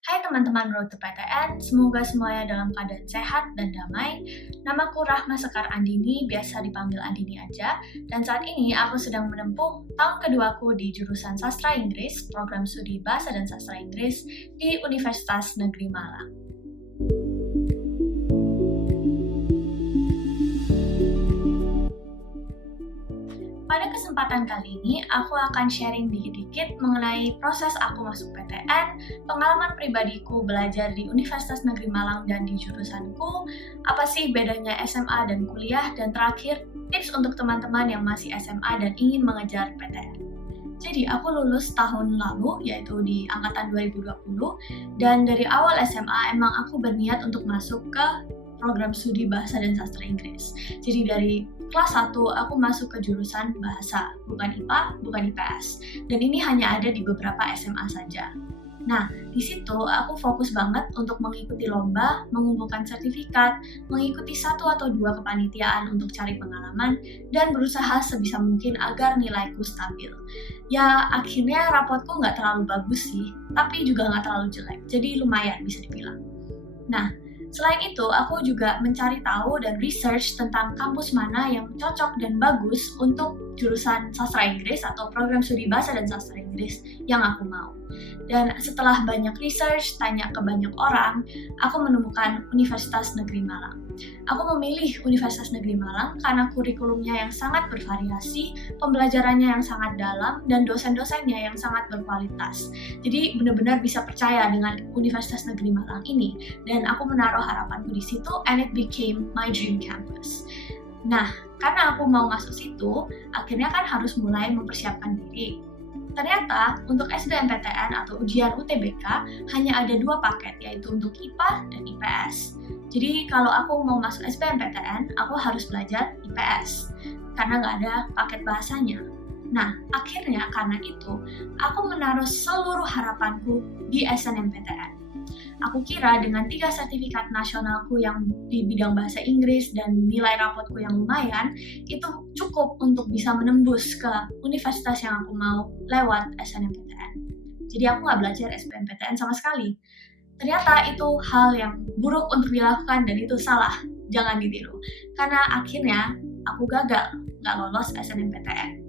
Hai teman-teman Road to PTN, semoga semuanya dalam keadaan sehat dan damai. Namaku Rahma Sekar Andini, biasa dipanggil Andini aja. Dan saat ini aku sedang menempuh tahun keduaku di jurusan Sastra Inggris, program studi Bahasa dan Sastra Inggris di Universitas Negeri Malang. Pada kesempatan kali ini, aku akan sharing dikit-dikit mengenai proses aku masuk PTN, pengalaman pribadiku belajar di Universitas Negeri Malang dan di jurusanku, apa sih bedanya SMA dan kuliah, dan terakhir, tips untuk teman-teman yang masih SMA dan ingin mengejar PTN. Jadi, aku lulus tahun lalu, yaitu di angkatan 2020, dan dari awal SMA emang aku berniat untuk masuk ke program studi Bahasa dan Sastra Inggris. Jadi dari kelas 1 aku masuk ke jurusan Bahasa, bukan IPA, bukan IPS. Dan ini hanya ada di beberapa SMA saja. Nah, di situ aku fokus banget untuk mengikuti lomba, mengumpulkan sertifikat, mengikuti 1 atau 2 kepanitiaan untuk cari pengalaman, dan berusaha sebisa mungkin agar nilaiku stabil. Ya, akhirnya rapotku nggak terlalu bagus sih, tapi juga nggak terlalu jelek, jadi lumayan bisa dibilang. Nah, selain itu, aku juga mencari tahu dan research tentang kampus mana yang cocok dan bagus untuk jurusan Sastra Inggris atau program studi Bahasa dan Sastra Inggris yang aku mau. Dan setelah banyak research, tanya ke banyak orang, aku menemukan Universitas Negeri Malang. Aku memilih Universitas Negeri Malang karena kurikulumnya yang sangat bervariasi, pembelajarannya yang sangat dalam, dan dosen-dosennya yang sangat berkualitas. Jadi benar-benar bisa percaya dengan Universitas Negeri Malang ini, dan aku menaruh harapanku di situ, and it became my dream campus. Nah, karena aku mau masuk situ, akhirnya kan harus mulai mempersiapkan diri. Ternyata untuk SBMPTN atau ujian UTBK hanya ada 2 paket, yaitu untuk IPA dan IPS. Jadi kalau aku mau masuk SBMPTN, aku harus belajar IPS karena nggak ada paket bahasanya. Nah, akhirnya karena itu, aku menaruh seluruh harapanku di SNMPTN. Aku kira dengan 3 sertifikat nasionalku yang di bidang bahasa Inggris dan nilai rapotku yang lumayan, itu cukup untuk bisa menembus ke universitas yang aku mau lewat SNMPTN. Jadi aku nggak belajar SBMPTN sama sekali. Ternyata itu hal yang buruk untuk dilakukan dan itu salah, jangan ditiru. Karena akhirnya aku gagal, nggak lolos SNMPTN.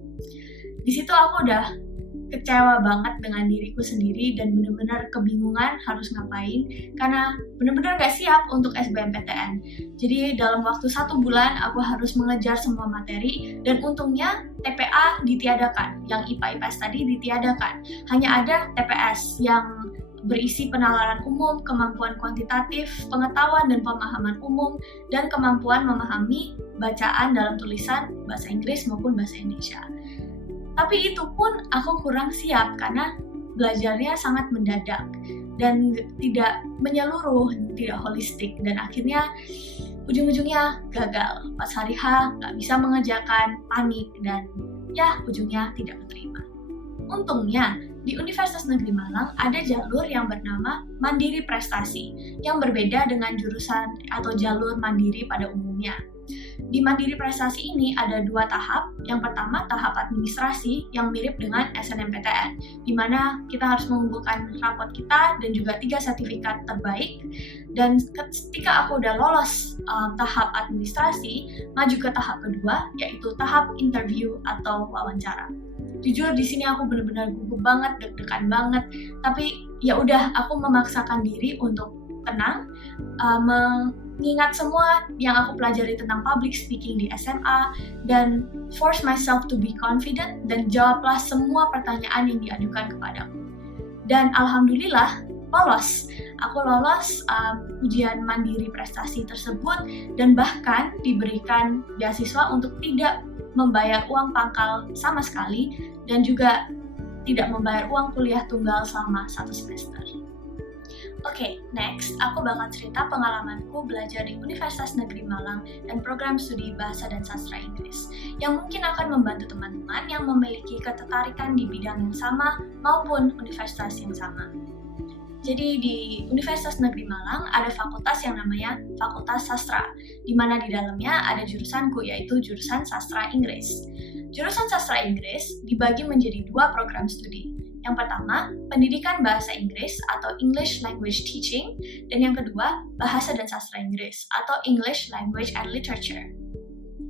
Di situ aku udah kecewa banget dengan diriku sendiri dan benar-benar kebingungan harus ngapain karena benar-benar gak siap untuk SBMPTN. Jadi dalam waktu 1 bulan aku harus mengejar semua materi dan untungnya TPA ditiadakan, yang IPA-IPS tadi ditiadakan. Hanya ada TPS yang berisi penalaran umum, kemampuan kuantitatif, pengetahuan dan pemahaman umum, dan kemampuan memahami bacaan dalam tulisan bahasa Inggris maupun bahasa Indonesia. Tapi itu pun aku kurang siap karena belajarnya sangat mendadak dan tidak menyeluruh, tidak holistik, dan akhirnya ujung-ujungnya gagal. Pas hari H nggak bisa mengerjakan, panik, dan ya ujungnya tidak keterima. Untungnya di Universitas Negeri Malang ada jalur yang bernama Mandiri Prestasi yang berbeda dengan jurusan atau jalur mandiri pada umumnya. Di Mandiri Prestasi ini ada 2 tahap. Yang pertama, tahap administrasi yang mirip dengan SNMPTN, di mana kita harus mengumpulkan rapot kita dan juga 3 sertifikat terbaik. Dan ketika aku udah lolos tahap administrasi, maju ke tahap kedua, yaitu tahap interview atau wawancara. Jujur di sini aku benar-benar gugup banget, deg-degan banget. Tapi ya udah, aku memaksakan diri untuk tenang, mengingat semua yang aku pelajari tentang public speaking di SMA, dan force myself to be confident, dan jawablah semua pertanyaan yang diajukan kepadaku. Dan alhamdulillah lolos. Aku lolos ujian mandiri prestasi tersebut dan bahkan diberikan beasiswa untuk tidak membayar uang pangkal sama sekali dan juga tidak membayar uang kuliah tunggal selama 1 semester. Oke, next, aku bakal cerita pengalamanku belajar di Universitas Negeri Malang dan program studi Bahasa dan Sastra Inggris, yang mungkin akan membantu teman-teman yang memiliki ketertarikan di bidang yang sama maupun universitas yang sama. Jadi di Universitas Negeri Malang ada fakultas yang namanya Fakultas Sastra, di mana di dalamnya ada jurusanku, yaitu jurusan Sastra Inggris. Jurusan Sastra Inggris dibagi menjadi 2 program studi. Yang pertama, pendidikan bahasa Inggris atau English Language Teaching, dan yang kedua, bahasa dan sastra Inggris atau English Language and Literature.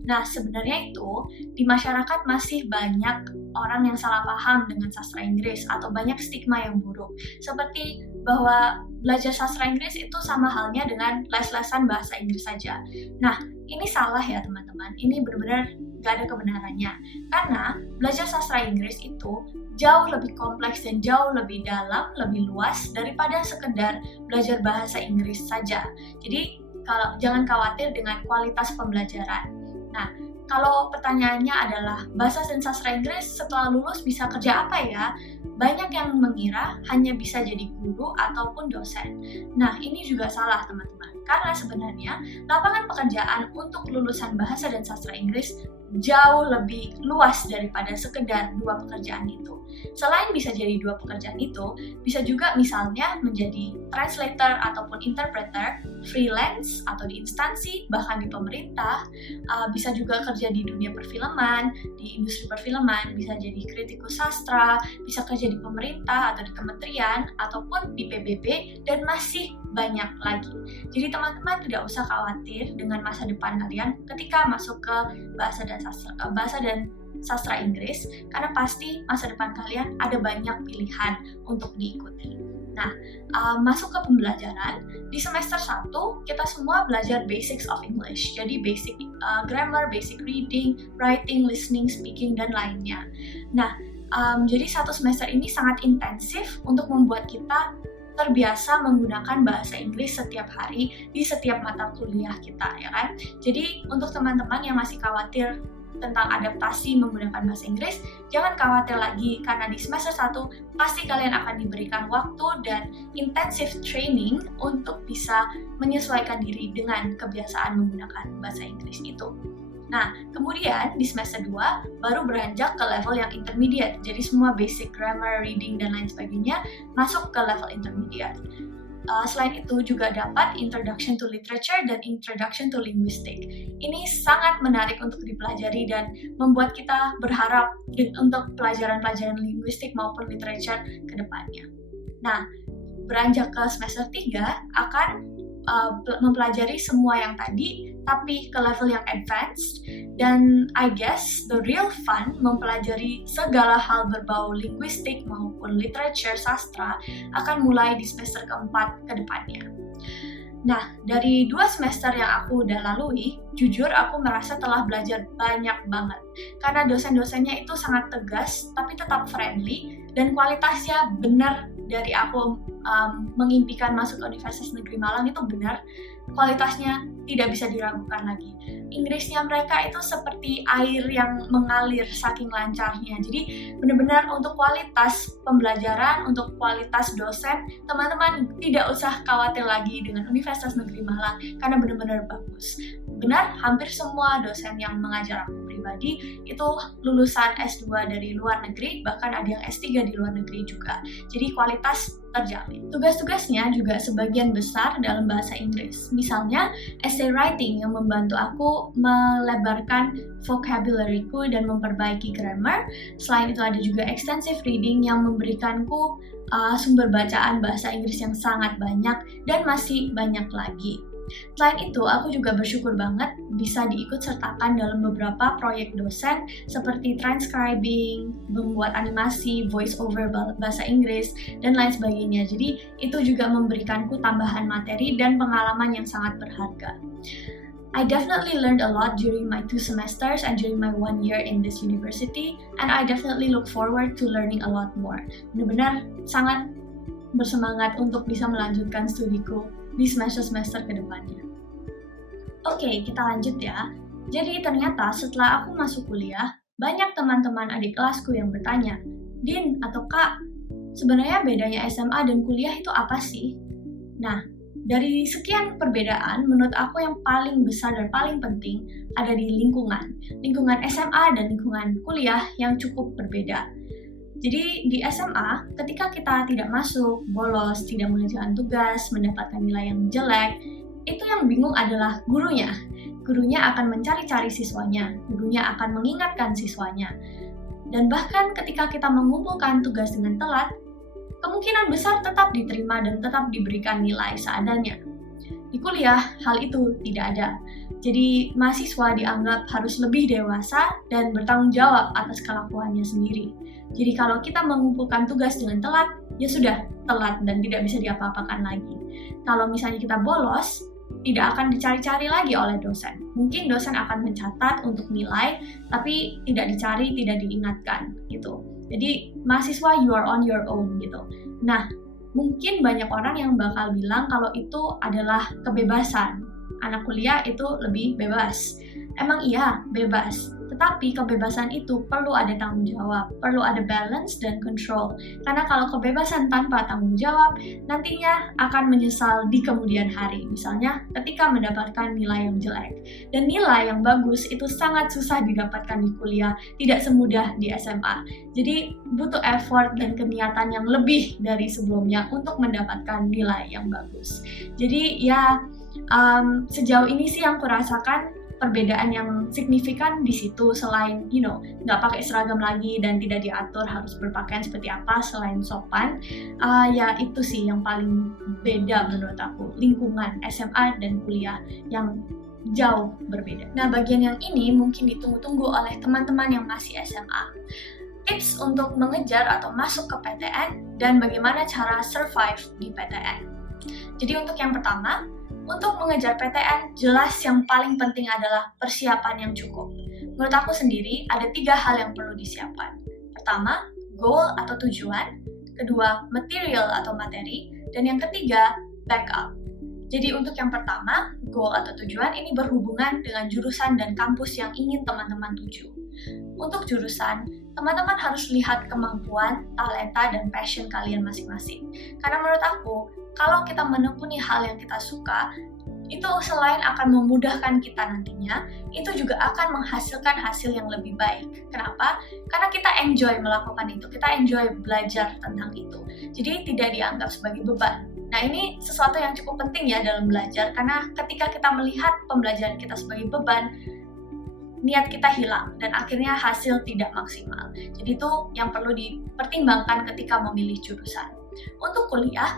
Nah, sebenarnya itu di masyarakat masih banyak orang yang salah paham dengan sastra Inggris atau banyak stigma yang buruk. Seperti bahwa belajar sastra Inggris itu sama halnya dengan les-lesan bahasa Inggris saja. Nah, ini salah ya teman-teman. Ini benar-benar gak ada kebenarannya. Karena belajar sastra Inggris itu jauh lebih kompleks dan jauh lebih dalam, lebih luas daripada sekedar belajar bahasa Inggris saja. Jadi, jangan khawatir dengan kualitas pembelajaran. Nah, kalau pertanyaannya adalah bahasa dan sastra Inggris setelah lulus bisa kerja apa ya? Banyak yang mengira hanya bisa jadi guru ataupun dosen. Nah, ini juga salah teman-teman. Karena sebenarnya lapangan pekerjaan untuk lulusan bahasa dan sastra Inggris jauh lebih luas daripada sekedar dua pekerjaan itu. Selain bisa jadi dua pekerjaan itu, bisa juga misalnya menjadi translator ataupun interpreter, freelance atau di instansi, bahkan di pemerintah, bisa juga kerja di dunia perfilman, di industri perfilman, bisa jadi kritikus sastra, bisa kerja di pemerintah atau di kementerian, ataupun di PBB, dan masih banyak lagi. Jadi teman-teman tidak usah khawatir dengan masa depan kalian ketika masuk ke bahasa dan sastra Inggris, karena pasti masa depan kalian ada banyak pilihan untuk diikuti. Nah, masuk ke pembelajaran, di semester 1 kita semua belajar basics of English, jadi basic grammar, basic reading, writing, listening, speaking, dan lainnya. Nah, jadi satu semester ini sangat intensif untuk membuat kita terbiasa menggunakan bahasa Inggris setiap hari di setiap mata kuliah kita, ya kan? Jadi untuk teman-teman yang masih khawatir tentang adaptasi menggunakan bahasa Inggris, jangan khawatir lagi karena di semester 1 pasti kalian akan diberikan waktu dan intensive training untuk bisa menyesuaikan diri dengan kebiasaan menggunakan bahasa Inggris itu. Nah, kemudian di semester 2 baru beranjak ke level yang intermediate. Jadi semua basic grammar, reading, dan lain sebagainya masuk ke level intermediate. Selain itu juga dapat Introduction to Literature dan Introduction to Linguistic. Ini sangat menarik untuk dipelajari dan membuat kita berharap untuk pelajaran-pelajaran linguistik maupun literature ke depannya. Nah, beranjak ke semester 3 akan mempelajari semua yang tadi, tapi ke level yang advanced, dan I guess the real fun mempelajari segala hal berbau linguistik maupun literature sastra akan mulai di semester keempat ke depannya. Nah, dari 2 semester yang aku udah lalui, jujur aku merasa telah belajar banyak banget. Karena dosen-dosennya itu sangat tegas, tapi tetap friendly, dan kualitasnya benar. Dari aku mengimpikan masuk ke Universitas Negeri Malang itu benar, kualitasnya tidak bisa diragukan lagi. Inggrisnya mereka itu seperti air yang mengalir saking lancarnya. Jadi benar-benar untuk kualitas pembelajaran, untuk kualitas dosen, teman-teman tidak usah khawatir lagi dengan Universitas Negeri Malang karena benar-benar bagus. Benar, hampir semua dosen yang mengajar aku pribadi itu lulusan S2 dari luar negeri, bahkan ada yang S3 di luar negeri juga. Jadi kualitas terjamin. Tugas-tugasnya juga sebagian besar dalam bahasa Inggris. Misalnya, essay writing yang membantu aku melebarkan vocabulary-ku dan memperbaiki grammar. Selain itu ada juga extensive reading yang memberikanku sumber bacaan bahasa Inggris yang sangat banyak dan masih banyak lagi. Selain itu, aku juga bersyukur banget bisa diikutsertakan dalam beberapa proyek dosen seperti transcribing, membuat animasi, voice over bahasa Inggris, dan lain sebagainya. Jadi, itu juga memberikanku tambahan materi dan pengalaman yang sangat berharga. I definitely learned a lot during my 2 semesters and during my 1 year in this university, and I definitely look forward to learning a lot more. Benar-benar sangat bersemangat untuk bisa melanjutkan studiku di semester-semester ke depannya. Oke, kita lanjut ya. Jadi ternyata setelah aku masuk kuliah, banyak teman-teman adik kelasku yang bertanya, "Din atau Kak, sebenarnya bedanya SMA dan kuliah itu apa sih?" Nah, dari sekian perbedaan, menurut aku yang paling besar dan paling penting ada di lingkungan. Lingkungan SMA dan lingkungan kuliah yang cukup berbeda. Jadi di SMA, ketika kita tidak masuk, bolos, tidak mengerjakan tugas, mendapatkan nilai yang jelek, itu yang bingung adalah gurunya. Gurunya akan mencari-cari siswanya, gurunya akan mengingatkan siswanya. Dan bahkan ketika kita mengumpulkan tugas dengan telat, kemungkinan besar tetap diterima dan tetap diberikan nilai seadanya. Di kuliah, hal itu tidak ada. Jadi, mahasiswa dianggap harus lebih dewasa dan bertanggung jawab atas kelakuannya sendiri. Jadi, kalau kita mengumpulkan tugas dengan telat, ya sudah, telat dan tidak bisa diapa-apakan lagi. Kalau misalnya kita bolos, tidak akan dicari-cari lagi oleh dosen. Mungkin dosen akan mencatat untuk nilai, tapi tidak dicari, tidak diingatkan, gitu. Jadi, mahasiswa you are on your own, gitu. Nah, mungkin banyak orang yang bakal bilang kalau itu adalah kebebasan. Anak kuliah itu lebih bebas. Emang iya, bebas. Tetapi kebebasan itu perlu ada tanggung jawab, perlu ada balance dan control. Karena kalau kebebasan tanpa tanggung jawab, nantinya akan menyesal di kemudian hari. Misalnya ketika mendapatkan nilai yang jelek. Dan nilai yang bagus itu sangat susah didapatkan di kuliah, tidak semudah di SMA. Jadi butuh effort dan keniatan yang lebih dari sebelumnya untuk mendapatkan nilai yang bagus. Jadi ya sejauh ini sih yang kurasakan perbedaan yang signifikan di situ selain, nggak pakai seragam lagi dan tidak diatur harus berpakaian seperti apa selain sopan, ya itu sih yang paling beda menurut aku, lingkungan SMA dan kuliah yang jauh berbeda. Nah, bagian yang ini mungkin ditunggu-tunggu oleh teman-teman yang masih SMA. Tips untuk mengejar atau masuk ke PTN dan bagaimana cara survive di PTN. Jadi untuk yang pertama, untuk mengejar PTN, jelas yang paling penting adalah persiapan yang cukup. Menurut aku sendiri, ada 3 hal yang perlu disiapkan. Pertama, goal atau tujuan. Kedua, material atau materi. Dan yang ketiga, backup. Jadi untuk yang pertama, goal atau tujuan ini berhubungan dengan jurusan dan kampus yang ingin teman-teman tuju. Untuk jurusan, teman-teman harus lihat kemampuan, talenta, dan passion kalian masing-masing. Karena menurut aku, kalau kita menekuni hal yang kita suka, itu selain akan memudahkan kita nantinya, itu juga akan menghasilkan hasil yang lebih baik. Kenapa? Karena kita enjoy melakukan itu, kita enjoy belajar tentang itu. Jadi tidak dianggap sebagai beban. Nah, ini sesuatu yang cukup penting ya dalam belajar, karena ketika kita melihat pembelajaran kita sebagai beban, niat kita hilang dan akhirnya hasil tidak maksimal. Jadi itu yang perlu dipertimbangkan ketika memilih jurusan. Untuk kuliah,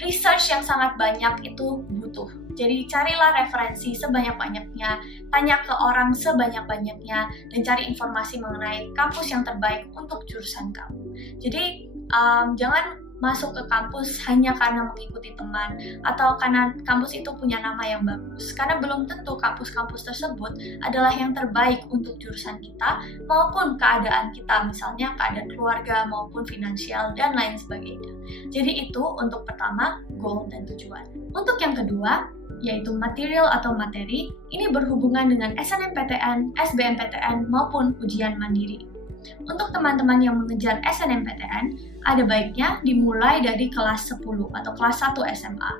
research yang sangat banyak itu butuh. Jadi carilah referensi sebanyak-banyaknya, tanya ke orang sebanyak-banyaknya, dan cari informasi mengenai kampus yang terbaik untuk jurusan kamu. Jadi jangan masuk ke kampus hanya karena mengikuti teman atau karena kampus itu punya nama yang bagus, karena belum tentu kampus-kampus tersebut adalah yang terbaik untuk jurusan kita maupun keadaan kita, misalnya keadaan keluarga maupun finansial dan lain sebagainya. Jadi itu untuk pertama, goal dan tujuan. Untuk yang kedua, yaitu material atau materi, ini berhubungan dengan SNMPTN, SBMPTN maupun ujian mandiri. Untuk teman-teman yang mengejar SNMPTN, ada baiknya dimulai dari kelas 10 atau kelas 1 SMA.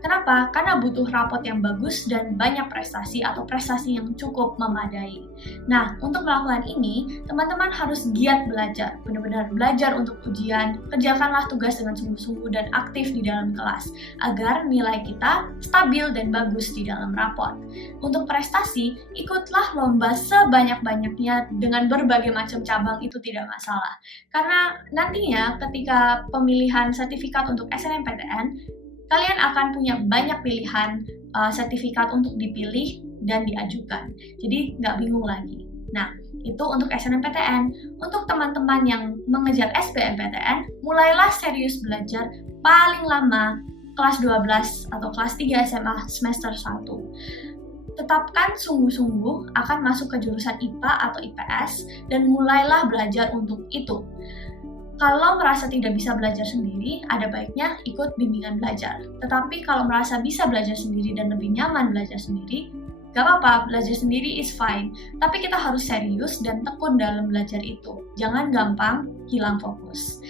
Kenapa? Karena butuh rapot yang bagus dan banyak prestasi atau prestasi yang cukup memadai. Nah, untuk melakukan ini, teman-teman harus giat belajar, benar-benar belajar untuk ujian, kerjakanlah tugas dengan sungguh-sungguh dan aktif di dalam kelas, agar nilai kita stabil dan bagus di dalam rapot. Untuk prestasi, ikutlah lomba sebanyak-banyaknya dengan berbagai macam cabang, itu tidak masalah. Karena nantinya ketika pemilihan sertifikat untuk SNMPTN, kalian akan punya banyak pilihan sertifikat untuk dipilih dan diajukan. Jadi nggak bingung lagi. Nah, itu untuk SNMPTN. Untuk teman-teman yang mengejar SBMPTN, mulailah serius belajar paling lama kelas 12 atau kelas 3 SMA semester 1. Tetapkan sungguh-sungguh akan masuk ke jurusan IPA atau IPS dan mulailah belajar untuk itu. Kalau merasa tidak bisa belajar sendiri, ada baiknya ikut bimbingan belajar. Tetapi kalau merasa bisa belajar sendiri dan lebih nyaman belajar sendiri, gak apa-apa, belajar sendiri is fine. Tapi kita harus serius dan tekun dalam belajar itu. Jangan gampang hilang fokus.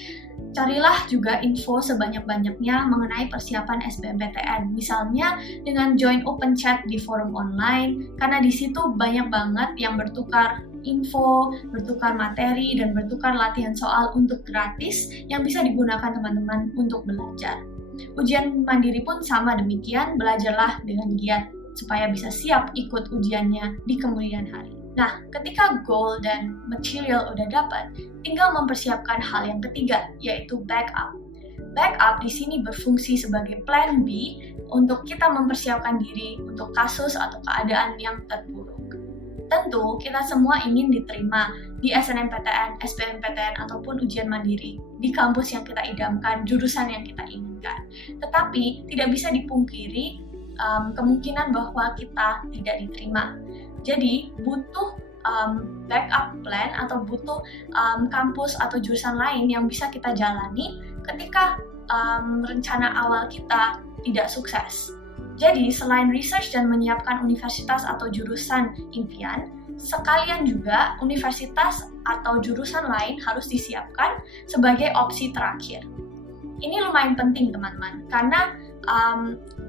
Carilah juga info sebanyak-banyaknya mengenai persiapan SBMPTN. Misalnya dengan join open chat di forum online, karena di situ banyak banget yang bertukar info, bertukar materi, dan bertukar latihan soal untuk gratis yang bisa digunakan teman-teman untuk belajar. Ujian mandiri pun sama demikian, belajarlah dengan giat supaya bisa siap ikut ujiannya di kemudian hari. Nah, ketika goal dan material udah dapat, tinggal mempersiapkan hal yang ketiga, yaitu backup. Backup di sini berfungsi sebagai plan B untuk kita mempersiapkan diri untuk kasus atau keadaan yang terburuk. Tentu, kita semua ingin diterima di SNMPTN, SBMPTN, ataupun ujian mandiri di kampus yang kita idamkan, jurusan yang kita inginkan. Tetapi, tidak bisa dipungkiri kemungkinan bahwa kita tidak diterima. Jadi, butuh backup plan atau butuh kampus atau jurusan lain yang bisa kita jalani ketika rencana awal kita tidak sukses. Jadi, selain research dan menyiapkan universitas atau jurusan impian, sekalian juga universitas atau jurusan lain harus disiapkan sebagai opsi terakhir. Ini lumayan penting, teman-teman, karena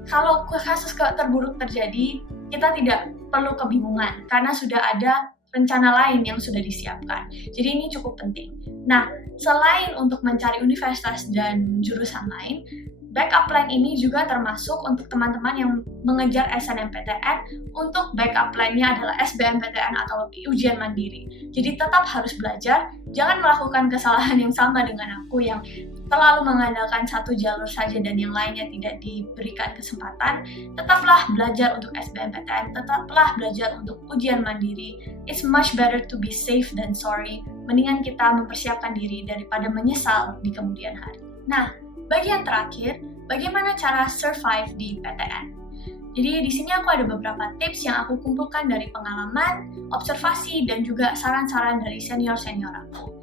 kalau kasus terburuk terjadi, kita tidak perlu kebingungan, karena sudah ada rencana lain yang sudah disiapkan. Jadi ini cukup penting. Nah, selain untuk mencari universitas dan jurusan lain, backup plan ini juga termasuk untuk teman-teman yang mengejar SNMPTN, untuk backup plan-nya adalah SBMPTN atau ujian mandiri. Jadi tetap harus belajar, jangan melakukan kesalahan yang sama dengan aku yang terlalu mengandalkan satu jalur saja dan yang lainnya tidak diberikan kesempatan. Tetaplah belajar untuk SBMPTN, tetaplah belajar untuk ujian mandiri. It's much better to be safe than sorry. Mendingan kita mempersiapkan diri daripada menyesal di kemudian hari. Nah, bagian terakhir, bagaimana cara survive di PTN? Jadi di sini aku ada beberapa tips yang aku kumpulkan dari pengalaman, observasi, dan juga saran-saran dari senior-senior aku.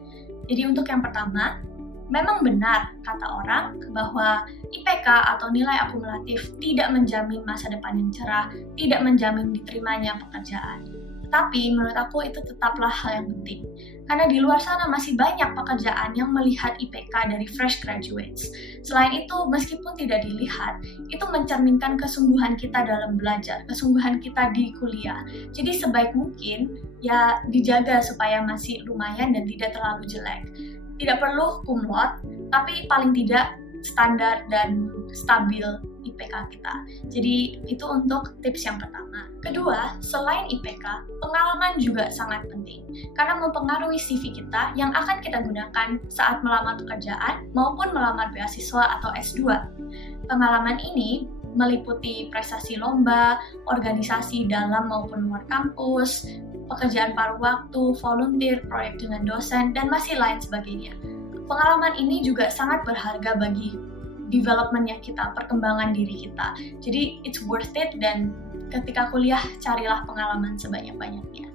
Jadi untuk yang pertama, memang benar kata orang bahwa IPK atau nilai akumulatif tidak menjamin masa depan yang cerah, tidak menjamin diterimanya pekerjaan. Tapi menurut aku itu tetaplah hal yang penting. Karena di luar sana masih banyak pekerjaan yang melihat IPK dari fresh graduates. Selain itu, meskipun tidak dilihat, itu mencerminkan kesungguhan kita dalam belajar, kesungguhan kita di kuliah. Jadi sebaik mungkin ya dijaga supaya masih lumayan dan tidak terlalu jelek. Tidak perlu cum laude, tapi paling tidak standar dan stabil IPK kita. Jadi itu untuk tips yang pertama. Kedua, selain IPK, pengalaman juga sangat penting karena mempengaruhi CV kita yang akan kita gunakan saat melamar pekerjaan maupun melamar beasiswa atau S2. Pengalaman ini meliputi prestasi lomba, organisasi dalam maupun luar kampus, pekerjaan paruh waktu, volunteer, proyek dengan dosen, dan masih lain sebagainya. Pengalaman ini juga sangat berharga bagi development-nya kita, perkembangan diri kita. Jadi it's worth it, dan ketika kuliah carilah pengalaman sebanyak-banyaknya.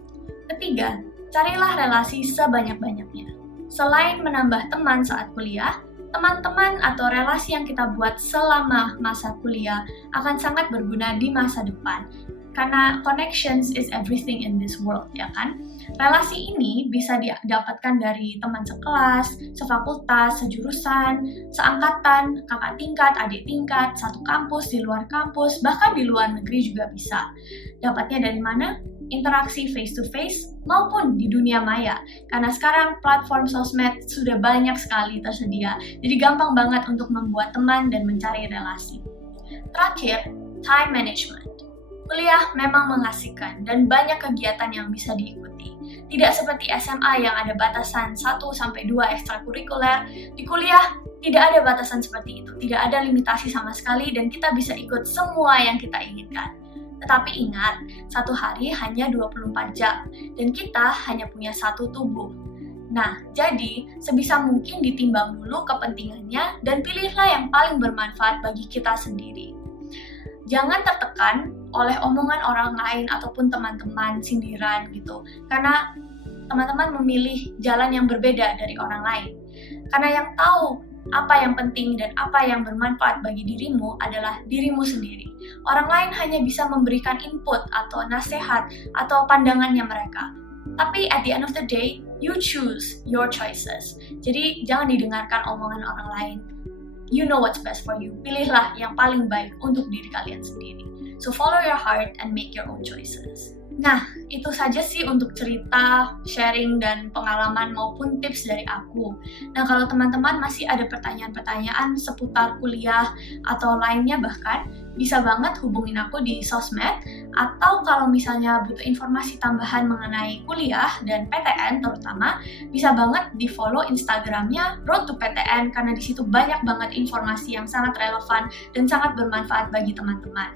Ketiga, carilah relasi sebanyak-banyaknya. Selain menambah teman saat kuliah, teman-teman atau relasi yang kita buat selama masa kuliah akan sangat berguna di masa depan. Karena connections is everything in this world, ya kan? Relasi ini bisa didapatkan dari teman sekelas, sefakultas, sejurusan, seangkatan, kakak tingkat, adik tingkat, satu kampus, di luar kampus, bahkan di luar negeri juga bisa. Dapatnya dari mana? Interaksi face-to-face maupun di dunia maya. Karena sekarang platform sosmed sudah banyak sekali tersedia, jadi gampang banget untuk membuat teman dan mencari relasi. Terakhir, time management. Kuliah memang mengasihkan dan banyak kegiatan yang bisa diikuti. Tidak seperti SMA yang ada batasan 1-2 ekstrakurikuler, di kuliah tidak ada batasan seperti itu, tidak ada limitasi sama sekali dan kita bisa ikut semua yang kita inginkan. Tetapi ingat, satu hari hanya 24 jam dan kita hanya punya satu tubuh. Nah, jadi sebisa mungkin ditimbang dulu kepentingannya dan pilihlah yang paling bermanfaat bagi kita sendiri. Jangan tertekan oleh omongan orang lain ataupun teman-teman sindiran gitu. Karena teman-teman memilih jalan yang berbeda dari orang lain. Karena yang tahu apa yang penting dan apa yang bermanfaat bagi dirimu adalah dirimu sendiri. Orang lain hanya bisa memberikan input atau nasihat atau pandangannya mereka. Tapi at the end of the day, you choose your choices. Jadi jangan didengarkan omongan orang lain. You know what's best for you. Pilihlah yang paling baik untuk diri kalian sendiri. So follow your heart and make your own choices. Nah, itu saja sih untuk cerita, sharing, dan pengalaman maupun tips dari aku. Nah, kalau teman-teman masih ada pertanyaan-pertanyaan seputar kuliah atau lainnya bahkan, bisa banget hubungin aku di sosmed, atau kalau misalnya butuh informasi tambahan mengenai kuliah dan PTN terutama, bisa banget di follow Instagramnya Road to PTN, karena di situ banyak banget informasi yang sangat relevan dan sangat bermanfaat bagi teman-teman.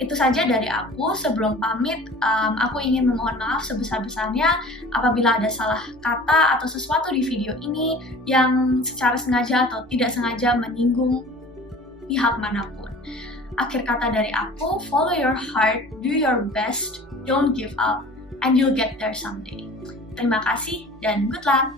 Itu saja dari aku. Sebelum pamit, aku ingin memohon maaf sebesar-besarnya apabila ada salah kata atau sesuatu di video ini yang secara sengaja atau tidak sengaja menyinggung pihak manapun. Akhir kata dari aku, follow your heart, do your best, don't give up, and you'll get there someday. Terima kasih dan good luck!